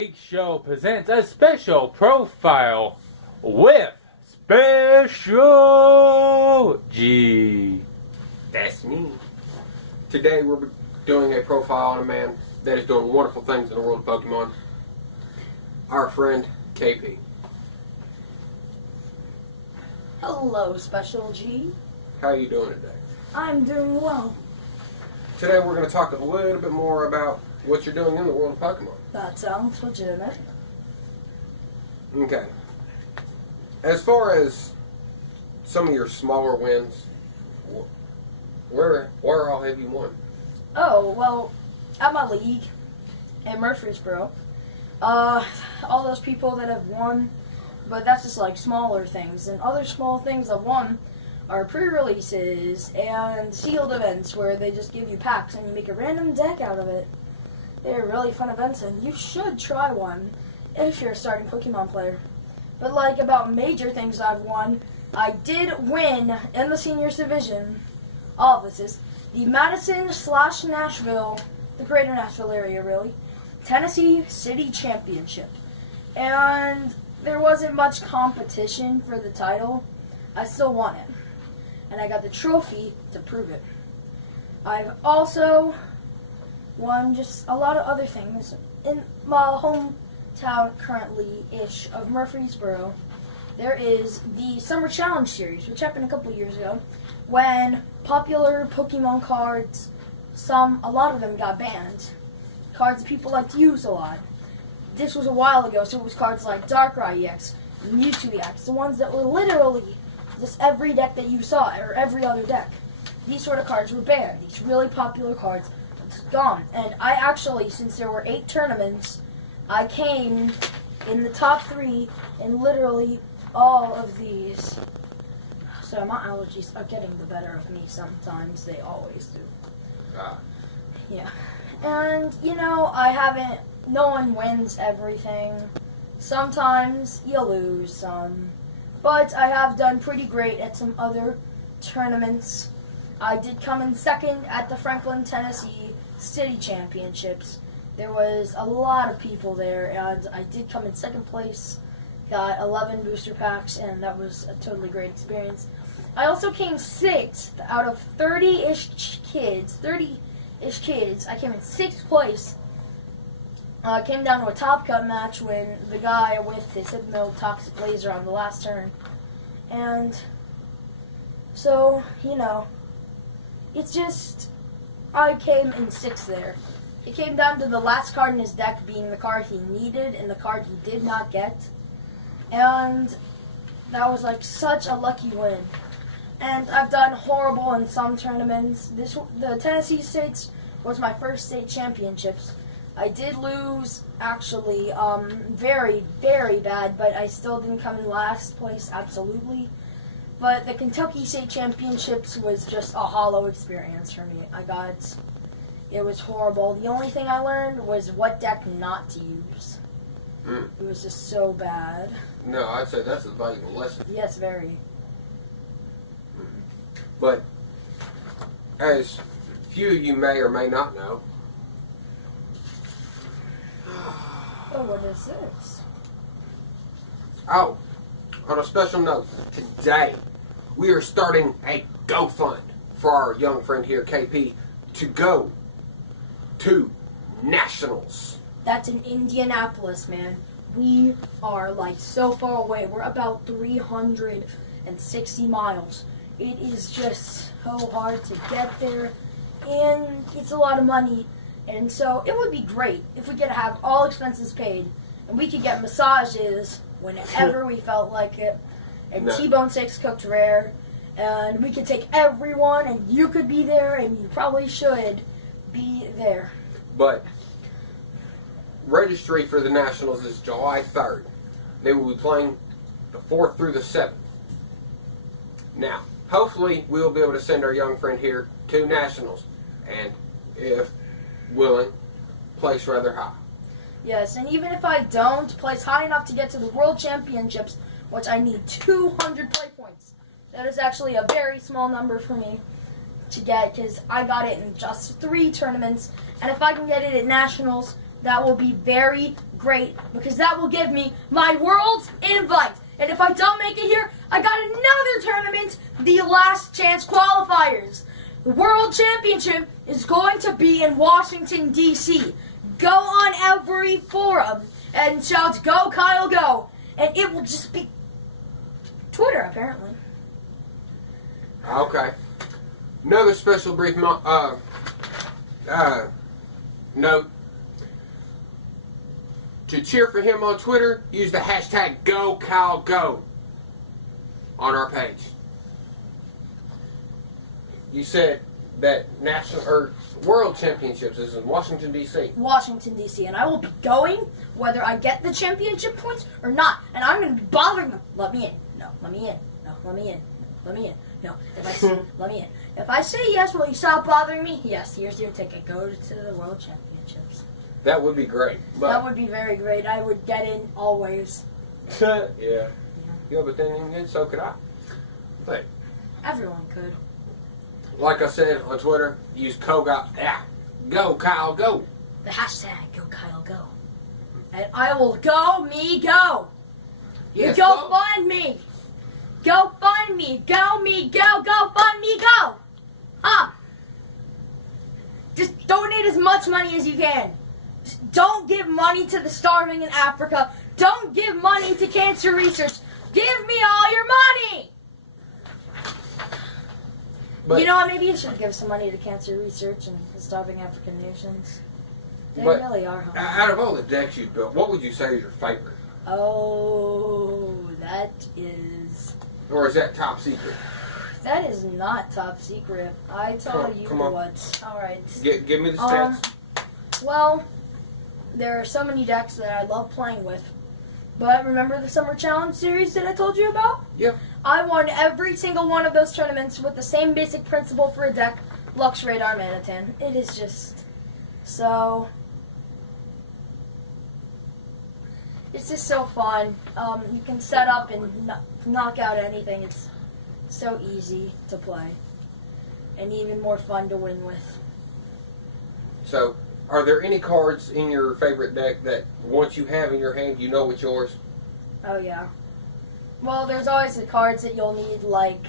Big Show presents a special profile with Special G. That's me. Today we're doing a profile on a man that is doing wonderful things in the world of Pokemon. Our friend KP. Hello, Special G. How are you doing today? I'm doing well. Today we're going to talk a little bit more about what you're doing in the world of Pokemon. That sounds legitimate. Okay. As far as some of your smaller wins, where all have you won? Oh, well, at my league, at Murfreesboro, all those people that have won, but that's just like smaller things. And other small things I've won are pre-releases and sealed events where they just give you packs and you make a random deck out of it. They're really fun events, and you should try one if you're a starting Pokemon player. But like about major things I've won, I did win in the seniors division. All of this is the Madison/Nashville, the greater Nashville area really, Tennessee City Championship. And there wasn't much competition for the title. I still won it. And I got the trophy to prove it. I've also won just a lot of other things. In my hometown currently-ish of Murfreesboro, there is the Summer Challenge Series, which happened a couple years ago, when popular Pokemon cards, a lot of them got banned. Cards people like to use a lot. This was a while ago, so it was cards like Darkrai EX, Mewtwo EX, the ones that were literally just every deck that you saw, or every other deck. These sort of cards were banned. These really popular cards, it's gone. And I actually, since there were 8 tournaments, I came in the top 3 in literally all of these. So my allergies are getting the better of me sometimes. They always do. Yeah. And, you know, no one wins everything. Sometimes you lose some. But I have done pretty great at some other tournaments. I did come in second at the Franklin, Tennessee City Championships. There was a lot of people there, and I did come in second place. Got 11 booster packs, and that was a totally great experience. I also came 6th out of 30-ish kids. I came in 6th place. Came down to a top cut match when the guy with his Hypno Toxic Laser on the last turn. And so, you know, it's just, I came in 6th there. It came down to the last card in his deck being the card he needed and the card he did not get. And that was like such a lucky win. And I've done horrible in some tournaments. The Tennessee States was my first state championships. I did lose, actually, very, very bad, but I still didn't come in last place, absolutely. But the Kentucky State Championships was just a hollow experience for me. It was horrible. The only thing I learned was what deck not to use. It was just so bad. No, I'd say that's a valuable lesson. Yes, very. But, as few of you may or may not know, Oh, what is this? oh, on a special note, today we are starting a GoFund for our young friend here, KP, to go to Nationals. That's in Indianapolis, man. We are like so far away. We're about 360 miles. It is just so hard to get there, and it's a lot of money. And so it would be great if we could have all expenses paid, and we could get massages whenever we felt like it, and T-bone steaks cooked rare, and we could take everyone, and you could be there, and you probably should be there. But registry for the Nationals is July 3rd. They will be playing the 4th through the 7th. Now, hopefully we will be able to send our young friend here to Nationals, and if willing, place rather high. Yes, and even if I don't place high enough to get to the World Championships, which I need 200 play points, that is actually a very small number for me to get, because I got it in just 3 tournaments, and if I can get it at Nationals, That will be very great because that will give me my world's invite. And if I don't make it here, I got another tournament, the last chance qualifiers. The World Championship is going to be in Washington, D.C. Go on every forum and shout, "Go, Kyle, go." And it will just be Twitter, apparently. Okay. Another special brief note. To cheer for him on Twitter, use the hashtag #GoKyleGo on our page. You said that national or World Championships is in Washington, D.C. Washington, D.C. And I will be going whether I get the championship points or not. And I'm going to be bothering them. Let me in. No, let me in. No, let me in. Let me in. No, if I say, let me in. If I say yes, will you stop bothering me? Yes, here's your ticket. Go to the World Championships. That would be great. But That would be very great. I would get in always. yeah. Yeah, but then again, so could I. But Everyone could. like I said on Twitter, use Go Kyle Go. The hashtag Go Kyle Go. And I will go me go. Yes, You go find me. Go find me. Go me go. Go find me go. Just donate as much money as you can. Just don't give money to the starving in Africa. Don't give money to cancer research. Give me all your money. But, You know what? Maybe you should give some money to cancer research and the starving African nations. They But really are hungry. out of all the decks you've built, what would you say is your favorite? Oh, that is Or is that top secret? not top secret. I tell you come on. what. All right. Give me the stats. Well, there are so many decks that I love playing with. But remember the Summer Challenge series that I told you about? Yeah. I won every single one of those tournaments with the same basic principle for a deck, Lux Radar Manatan. It is just so... It's just so fun. You can set up and knock out anything. It's so easy to play. And even more fun to win with. So, are there any cards in your favorite deck that once you have in your hand, you know it's yours? Oh, yeah. Well, there's always the cards that you'll need, like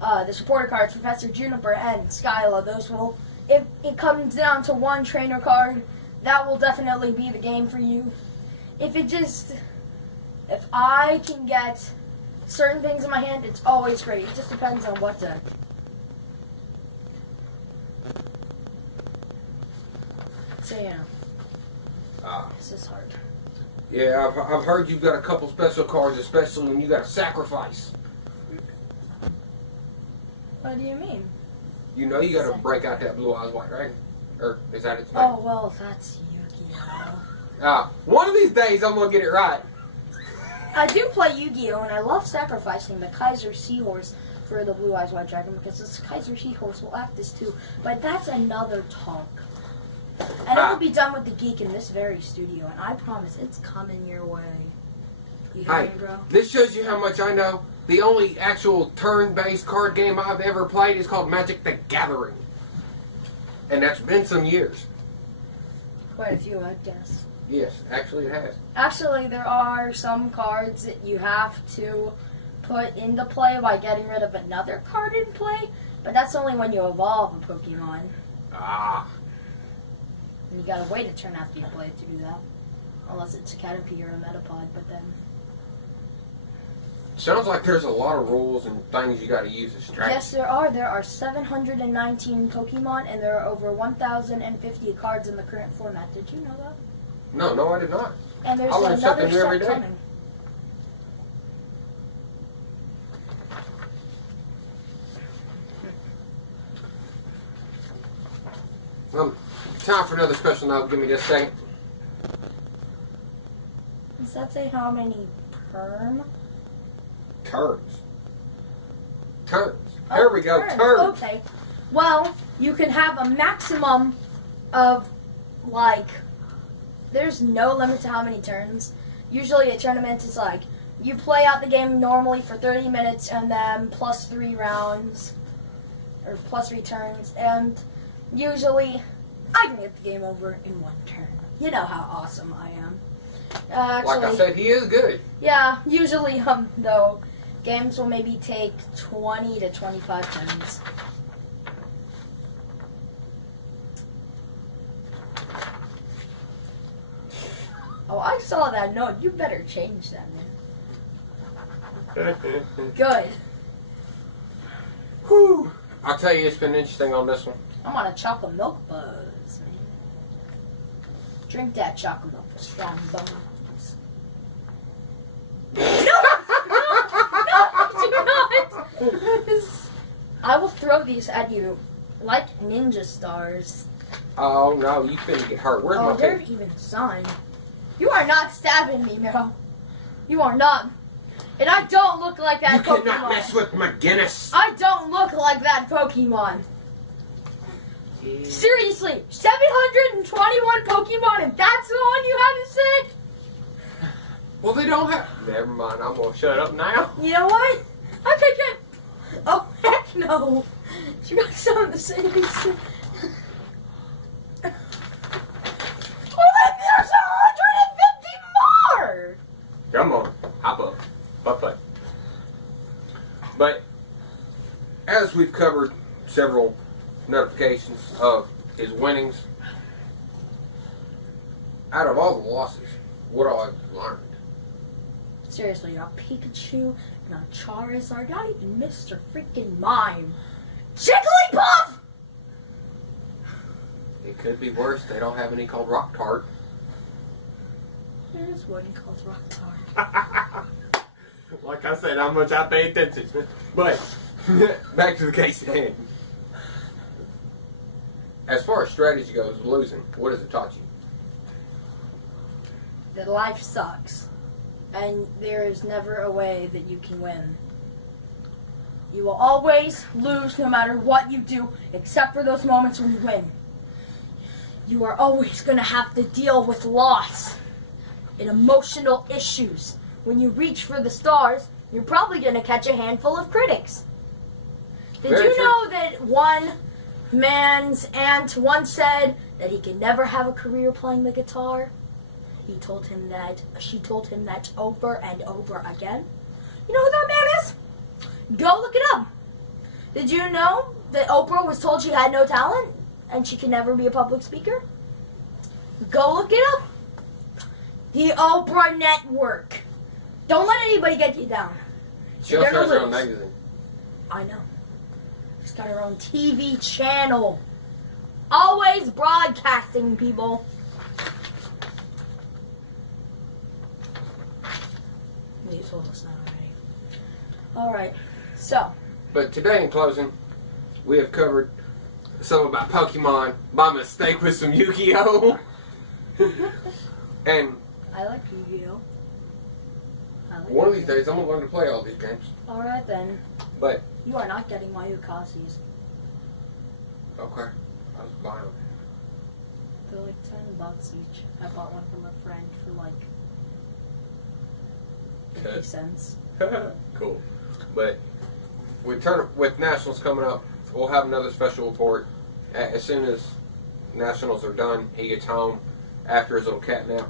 the supporter cards, Professor Juniper and Skyla. Those will, if it comes down to one trainer card, that will definitely be the game for you. If I can get certain things in my hand, it's always great. It just depends on what deck. So, yeah. This is hard. Yeah, I've heard you've got a couple special cards, especially when you got a sacrifice. What do you mean? You know you got to break out that Blue Eyes White Dragon. Or is that its name? Oh, well, that's Yu-Gi-Oh! One of these days I'm going to get it right. I do play Yu-Gi-Oh! And I love sacrificing the Kaiser Seahorse for the Blue Eyes White Dragon because this Kaiser Seahorse will act as two. But that's another talk. And it will be done with the geek in this very studio, and I promise it's coming your way. You hear Hey, me, bro? this shows you how much I know. The only actual turn-based card game I've ever played is called Magic the Gathering. And that's been some years. Quite a few, I'd guess. Yes, actually it has. Actually, there are some cards that you have to put into play by getting rid of another card in play, but that's only when you evolve a Pokemon. And you gotta wait a turn after you play it to do that. Unless it's a Caterpie or a Metapod, but then... Sounds like there's a lot of rules and things you got to use as strategy. Yes, there are. There are 719 Pokemon, and there are over 1,050 cards in the current format. Did you know that? No, I did not. And there's I learn another something new every set day. coming. Time for another special note. Give me just a second. Does that say how many perm? Turns. There Oh, we go. turns. Turns. Okay. Well, you can have a maximum of, like, there's no limit to how many turns. Usually a tournament is like, you play out the game normally for 30 minutes and then plus 3 rounds, or plus 3 turns, and usually I can get the game over in 1 turn. You know how awesome I am. Like I said, he is good. Yeah, usually, though, games will maybe take 20 to 25 turns. Oh, I saw that note. You better change that, man. Good. Whew. I'll tell you, it's been interesting on this one. I'm on a chocolate milk buzz, man. Drink that chocolate milk for strong bones. No, do not. I will throw these at you like ninja stars. Oh, no, you finna get hurt. Where's my they're tooth? even signed. You are not stabbing me, Meryl. You are not. And I don't look like that You Pokemon. cannot mess with McGinnis. I don't look like that Pokemon. Seriously, 721 Pokemon, and that's the one you had to say? Well, they don't have... Never mind, I'm gonna shut up now. You know what? I think it... Oh, heck no. You got something to say. Oh, there's 150 more! Come on, hop up. Butt. But, as we've covered several notifications of his winnings, out of all the losses, what I've learned. Seriously, not Pikachu, not Charizard, not even Mr. freaking Mime. Jigglypuff! It could be worse. They don't have any called Rock Tart. There is one called Rock Tart. Like I said, how much I pay attention. But, back to the case at hand. As far as strategy goes, losing, what has it taught you? That life sucks. And there is never a way that you can win. You will always lose no matter what you do, except for those moments when you win. You are always going to have to deal with loss and emotional issues. When you reach for the stars, you're probably going to catch a handful of critics. Did Very you true. know that one man's aunt once said that he could never have a career playing the guitar? She told him that over and over again. You know who that man is? Go look it up. Did you know that Oprah was told she had no talent and she could never be a public speaker? Go look it up. The Oprah Network. Don't let anybody get you down. She also You're has her gonna own lose. magazine. I know. She's got her own TV channel. Always broadcasting, people. You told us that already. Alright, so. But today, in closing, we have covered some about Pokemon by mistake with some Yu-Gi-Oh! And I like Yu-Gi-Oh. one of these days, I'm going to learn to play all these games. Alright then. But, You are not getting my Ukasis. okay, I was buying them. They're like $10 each. I bought one from a friend for like 50 cents. Cool. But with Nationals coming up, we'll have another special report. As soon as Nationals are done, he gets home after his little cat nap.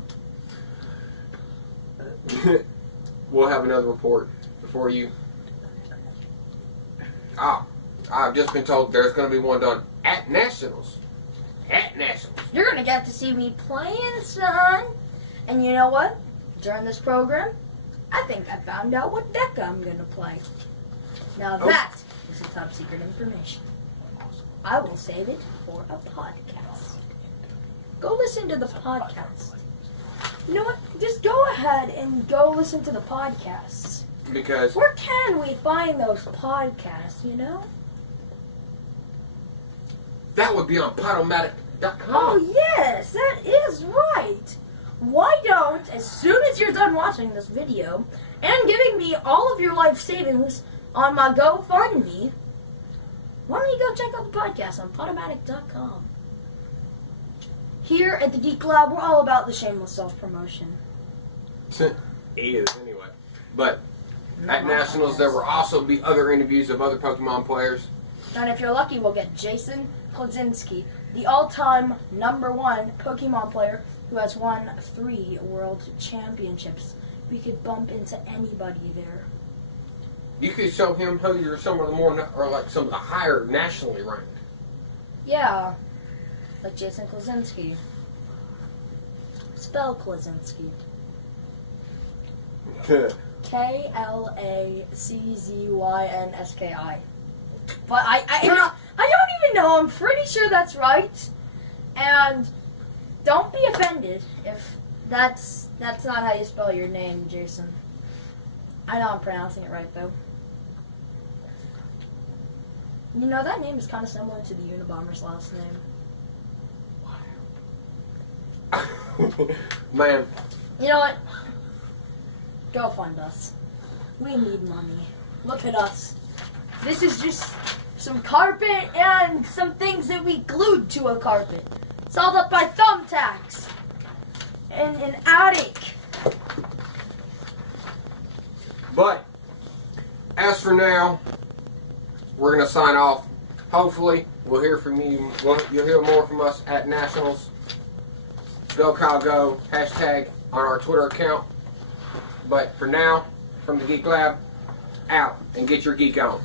We'll have another report before you. I've just been told there's going to be one done at Nationals. At Nationals. You're gonna get to see me playing, son. And you know what? During this program, I think I found out what deck I'm gonna play. Now that is a top secret information. I will save it for a podcast. Go listen to the podcast. You know what? Just go ahead and go listen to the podcasts. Because Where can we find those podcasts, you know? that would be on Podomatic.com. Oh, yes, that is right. Why don't, as soon as you're done watching this video and giving me all of your life savings on my GoFundMe, why don't you go check out the podcast on Podomatic.com? Here at the Geek Lab, we're all about the shameless self-promotion. He is, anyway. But at Nationals, there will also be other interviews of other Pokemon players. And if you're lucky, we'll get Jason Klaczynski, the all-time #1 Pokemon player who has won 3 world championships. We could bump into anybody there. You could show him who you're some of the more, or like some of the higher nationally ranked. Yeah, like Jason Klaczynski. Spell Klaczynski. Klaczynski. But I don't even know. I'm pretty sure that's right. And don't be offended if that's not how you spell your name, Jason. I know I'm pronouncing it right though. You know, that name is kind of similar to the Unabomber's last name. Man. You know what? Go fund us. We need money. Look at us. This is just some carpet and some things that we glued to a carpet. It's all up by thumbtacks. In an attic. But, as for now, we're going to sign off. Hopefully, we'll hear from you. You'll hear more from us at Nationals. Go Kyle Go, hashtag on our Twitter account. But for now, from the Geek Lab, out and get your geek on.